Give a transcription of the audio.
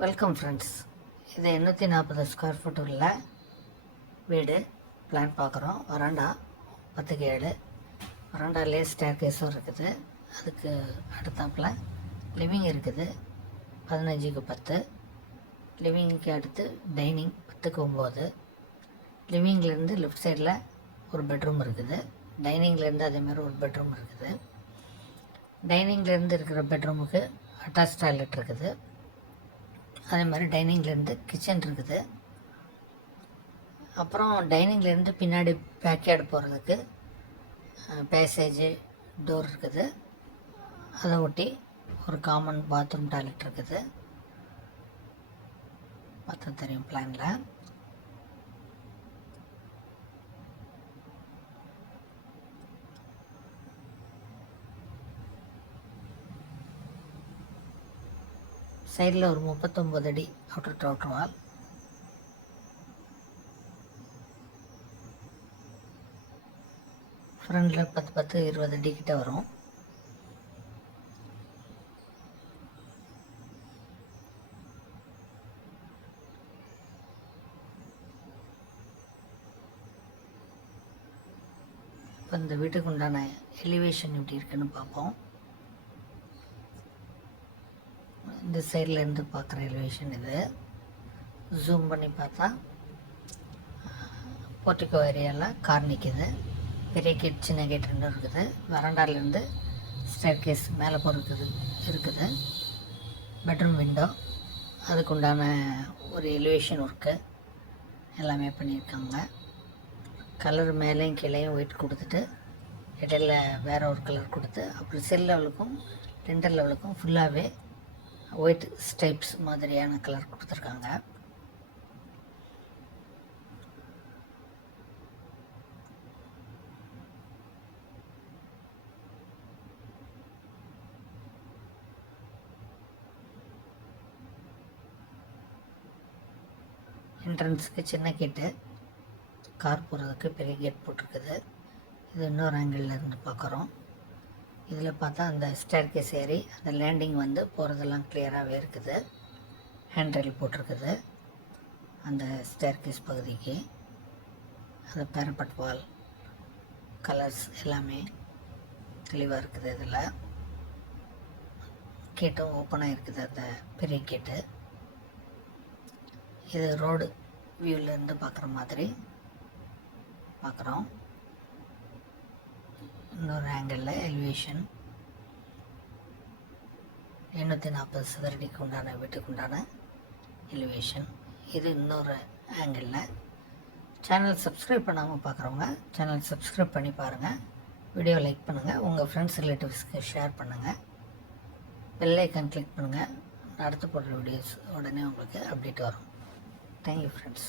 Welcome friends இது எண்ணூற்றி நாற்பது ஸ்கொயர் ஃபீட் உள்ள வீடு. பிளான் பார்க்குறோம். வராண்டா? பத்துக்கு ஏழு. வராண்டாலே ஸ்டேர் கேஸும் இருக்குது. அதுக்கு அடுத்தாப்புல லிவிங் இருக்குது. பதினஞ்சுக்கு பத்து. லிவிங்க்கு அடுத்து டைனிங் பத்துக்கு ஒம்பது. லிவிங்லேருந்து லெஃப்ட் சைடில் ஒரு பெட்ரூம் இருக்குது. டைனிங்லேருந்து அதேமாதிரி ஒரு பெட்ரூம் இருக்குது. டைனிங்லேருந்து இருக்கிற பெட்ரூமுக்கு அட்டாச் டாய்லெட் இருக்குது. அதே மாதிரி டைனிங்லேருந்து கிச்சன் இருக்குது. அப்புறம் டைனிங்லேருந்து பின்னாடி பேக்யார்டு போகிறதுக்கு பேசேஜ் டோர் இருக்குது. அதை ஒட்டி ஒரு காமன் பாத்ரூம் டாய்லெட் இருக்குது. பார்த்தா தெரியும் பிளானில் சைடில் ஒரு முப்பத்தொம்பது அடி அவுட்டர் டு வால் ஃப்ரண்டில் பத்து பத்து இருபது அடி கிட்ட வரும். இப்போ இந்த வீட்டுக்கு உண்டான எலிவேஷன் எப்படி இருக்குன்னு பார்ப்போம். இந்த சைடில் இருந்து பார்க்குற எலிவேஷன் இது. ஜூம் பண்ணி பார்த்தா போர்ட்டிகோ ஏரியாவில் கார் நிற்கிது பெரிய கேட் சின்ன கேட் ரெண்டும் இருக்குது. வராண்டாலேருந்து ஸ்டேர் கேஸ் மேலே போகிறது இருக்குது. பெட்ரூம் விண்டோ அதுக்கு உண்டான ஒரு எலிவேஷன் ஒர்க்கு எல்லாமே பண்ணியிருக்காங்க. கலர் மேலேயும் கீழேயும் ஒயிட் கொடுத்துட்டு இடையில வேற ஒரு கலர் கொடுத்து அப்புறம் செல் லெவலுக்கும் டெண்டர் லெவலுக்கும் ஃபுல்லாகவே ஒயிட் ஸ்டைப்ஸ் மாதிரியான கலர் கொடுத்துருக்காங்க. என்ட்ரன்ஸுக்கு சின்ன கேட்டு கார் போகிறதுக்கு பெரிய கேட் போட்டிருக்குது. இது இன்னொரு ஆங்கிளில் இருந்து பார்க்குறோம் இதில் பார்த்தா அந்த ஸ்டேர் கேஸ் ஏறி அந்த லேண்டிங் வந்து போகிறதெல்லாம் கிளியராகவே இருக்குது. ஹேண்ட் போட்டிருக்குது. அந்த ஸ்டேர்கேஸ் பகுதிக்கு. அந்த பேரப்பட் வால் கலர்ஸ் எல்லாமே தெளிவாக இருக்குது இதில். கேட்டும் ஓப்பனாக இருக்குது அந்த பெரிய கேட்டு இது ரோடு வியூவிலேருந்து பார்க்குற மாதிரி பார்க்குறோம். இன்னொரு ஆங்கிளில் எலிவேஷன் எண்ணூற்றி நாற்பது சதுரடிக்கு உண்டான வீட்டுக்கு உண்டான எலிவேஷன் இது இன்னொரு ஆங்கிளில் சேனல் சப்ஸ்கிரைப் பண்ணாமல் பார்க்குறவங்க சேனல் சப்ஸ்கிரைப் பண்ணி பாருங்கள் வீடியோ லைக் பண்ணுங்கள் உங்கள் ஃப்ரெண்ட்ஸ் ரிலேட்டிவ்ஸ்க்கு ஷேர் பண்ணுங்கள் பெல் ஐக்கான் கிளிக் பண்ணுங்கள் அடுத்து போடுற வீடியோஸ் உடனே உங்களுக்கு அப்டேட் வரும். Thank you friends